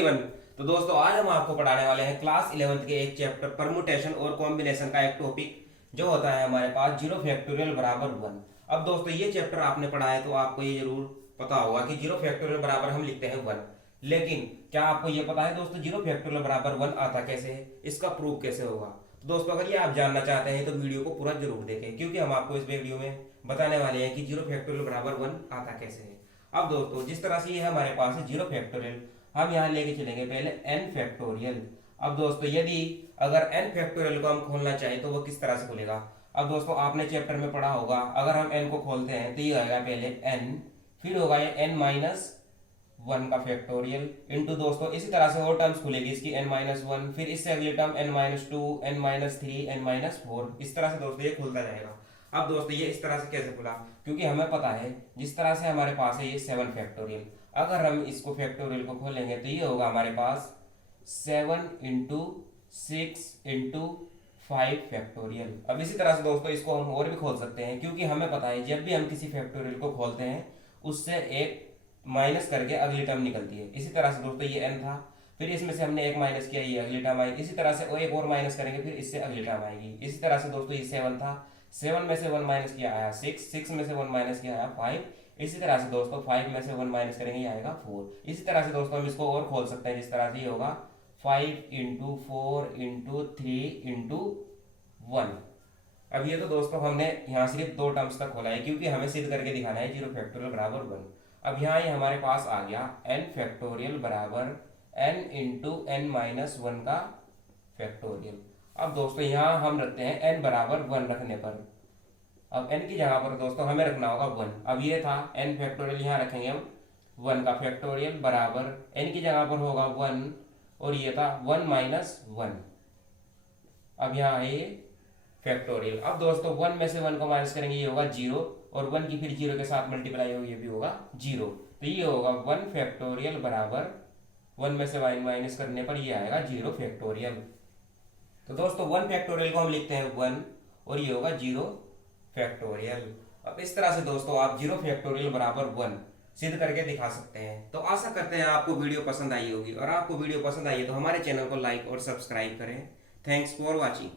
Everyone. तो दोस्तों आज हम आपको पढ़ाने वाले हैं क्लास 11th के एक चैप्टर परमुटेशन और कॉम्बिनेशन का एक टॉपिक जो होता है हमारे पास जीरो फैक्टोरियल बराबर वन। अब दोस्तों ये चैप्टर आपने पढ़ा है तो आपको ये जरूर पता होगा कि जीरो फैक्टोरियल बराबर हम लिखते हैं वन। लेकिन क्या आपको ये पता है दोस्तों जीरो फैक्टोरियल बराबर वन आता कैसे है, इसका प्रूफ कैसे होगा? तो दोस्तों अगर ये आप जानना चाहते हैं तो वीडियो को पूरा जरूर देखें, क्योंकि हम आपको इस वीडियो में बताने वाले हैं कि जीरो फैक्टोरियल बराबर वन आता कैसे है। अब दोस्तों जिस तरह से ये हमारे पास है जीरो फैक्टोरियल, हम यहाँ लेके चलेंगे पहले n फैक्टोरियल। अब दोस्तों यदि अगर n फैक्टोरियल को हम खोलना चाहें तो वो किस तरह से खुलेगा? अब दोस्तों आपने चैप्टर में पढ़ा होगा, अगर हम n को खोलते हैं तो ये आएगा पहले n, फिर होगा ये n माइनस वन का फैक्टोरियल इंटू दोस्तों इसी तरह से और टर्म्स खुलेगी इसकी n माइनस वन, फिर इससे अगली term n minus two, n minus three, n minus four, इस तरह से दोस्तों ये खुलता जाएगा। अब दोस्तों ये इस तरह से कैसे खुला? क्योंकि हमें पता है जिस तरह से हमारे पास है ये सेवन फैक्टोरियल, अगर हम इसको फैक्टोरियल को खोलेंगे तो ये होगा हमारे पास seven into six into five factorial. अब इसी तरह से दोस्तों इसको हम और भी खोल सकते हैं, क्योंकि हमें पता है जब भी हम किसी फैक्टोरियल को खोलते हैं उससे एक माइनस करके अगली टर्म निकलती है। इसी तरह से दोस्तों ये n था, फिर इसमें से हमने एक माइनस किया, ये अगली टर्म आई। इसी तरह से एक और माइनस करेंगे, फिर इससे अगली टर्म आएगी। इसी तरह से दोस्तों ये सेवन था, सेवन में से वन माइनस किया आया सिक्स, सिक्स में से वन माइनस किया आया फाइव। इसी तरह से दोस्तों फाइव में से वन माइनस करेंगे, ये आएगा फोर। इसी तरह से दोस्तों हम इसको और खोल सकते हैं, जिस तरह से ये होगा five into four into three into one. अब ये तो दोस्तों हमने यहाँ सिर्फ दो टर्म्स तक खोला है, क्योंकि हमें सिद्ध करके दिखाना है जीरो फैक्टोरियल बराबर वन। अब यहाँ ये हमारे पास आ गया n फैक्टोरियल बराबर n into n minus one का फैक्टोरियल। अब दोस्तों यहाँ हम रखते हैं n बराबर वन रखने पर, अब n की जगह पर दोस्तों हमें रखना होगा वन। अब ये था n फैक्टोरियल, यहाँ रखेंगे हम वन का फैक्टोरियल बराबर n की जगह पर होगा वन, और ये था वन माइनस वन। अब यहाँ है ये फैक्टोरियल। अब दोस्तों वन में से वन को माइनस करेंगे, ये होगा जीरो, और वन की फिर जीरो के साथ मल्टीप्लाई होगी, ये भी होगा जीरो। तो ये होगा वन फैक्टोरियल बराबर वन में से वन माइनस करने पर ये आएगा जीरो फैक्टोरियल। तो दोस्तों वन फैक्टोरियल को हम लिखते हैं वन, और ये होगा जीरो फैक्टोरियल। अब इस तरह से दोस्तों आप जीरो फैक्टोरियल बराबर वन सिद्ध करके दिखा सकते हैं। तो आशा करते हैं आपको वीडियो पसंद आई होगी, और आपको वीडियो पसंद आई है तो हमारे चैनल को लाइक और सब्सक्राइब करें। Thanks for watching.